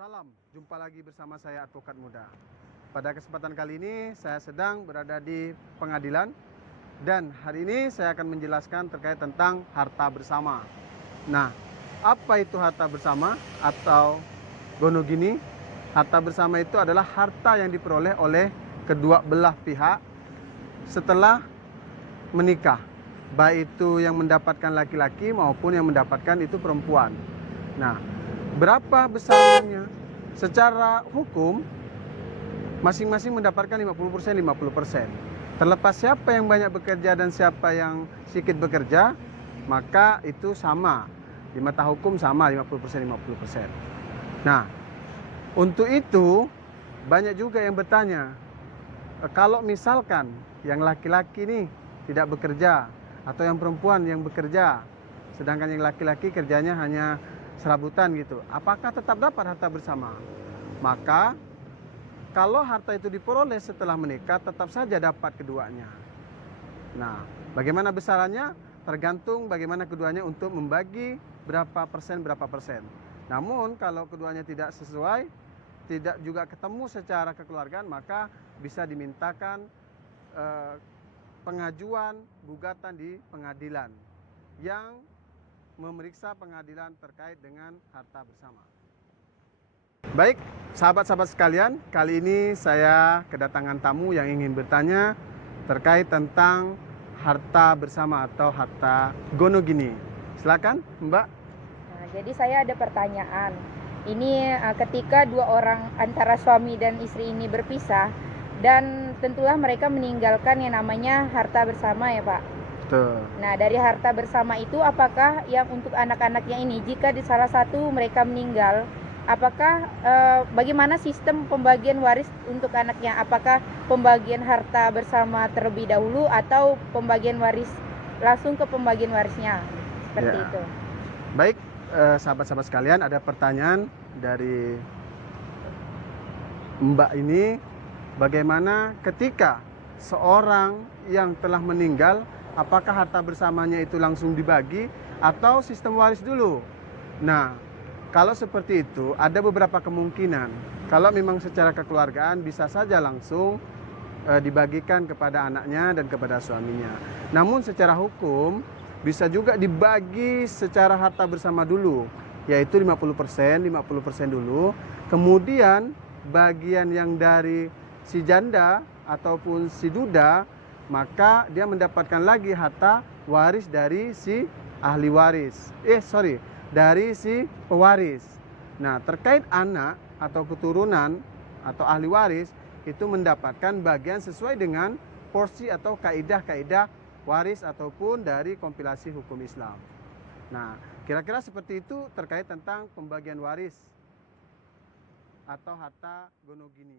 Salam, jumpa lagi bersama saya Advokat Muda. Pada kesempatan kali ini saya sedang berada di pengadilan dan hari ini saya akan menjelaskan terkait tentang harta bersama. Nah, apa itu harta bersama atau gonogini? Harta bersama itu adalah harta yang diperoleh oleh kedua belah pihak setelah menikah, baik itu yang mendapatkan laki-laki maupun yang mendapatkan itu perempuan. Nah, berapa besarnya? Secara hukum masing-masing mendapatkan 50%, 50%. Terlepas siapa yang banyak bekerja dan siapa yang sedikit bekerja, maka itu sama. Di mata hukum sama 50%, 50%. Nah, untuk itu banyak juga yang bertanya, kalau misalkan yang laki-laki nih tidak bekerja atau yang perempuan yang bekerja, sedangkan yang laki-laki kerjanya hanya serabutan gitu, apakah tetap dapat harta bersama? Maka kalau harta itu diperoleh setelah menikah, tetap saja dapat keduanya. Nah, bagaimana besarannya? Tergantung bagaimana keduanya untuk membagi berapa persen. Namun kalau keduanya tidak sesuai, tidak juga ketemu secara kekeluargaan, maka bisa dimintakan pengajuan gugatan di pengadilan yang memeriksa pengadilan terkait dengan harta bersama. Baik, sahabat-sahabat sekalian, kali ini saya kedatangan tamu yang ingin bertanya terkait tentang harta bersama atau harta gonogini. Silakan, Mbak. Nah, jadi saya ada pertanyaan. Ini ketika dua orang antara suami dan istri ini berpisah dan tentulah mereka meninggalkan yang namanya harta bersama ya Pak. Tuh. Nah, dari harta bersama itu apakah yang untuk anak-anaknya ini jika di salah satu mereka meninggal, apakah bagaimana sistem pembagian waris untuk anaknya? Apakah pembagian harta bersama terlebih dahulu atau pembagian waris langsung ke pembagian warisnya? Seperti Ya. itu. Baik, sahabat-sahabat sekalian, ada pertanyaan dari Mbak ini, bagaimana ketika seorang yang telah meninggal, apakah harta bersamanya itu langsung dibagi atau sistem waris dulu? Nah, kalau seperti itu ada beberapa kemungkinan. Kalau memang secara kekeluargaan bisa saja langsung dibagikan kepada anaknya dan kepada suaminya. Namun secara hukum bisa juga dibagi secara harta bersama dulu, yaitu 50%, 50% dulu. Kemudian bagian yang dari si janda ataupun si duda, maka dia mendapatkan lagi harta waris dari si ahli waris. Dari si pewaris. Nah, terkait anak atau keturunan atau ahli waris itu mendapatkan bagian sesuai dengan porsi atau kaidah-kaidah waris ataupun dari kompilasi hukum Islam. Nah, kira-kira seperti itu terkait tentang pembagian waris atau harta gonogini.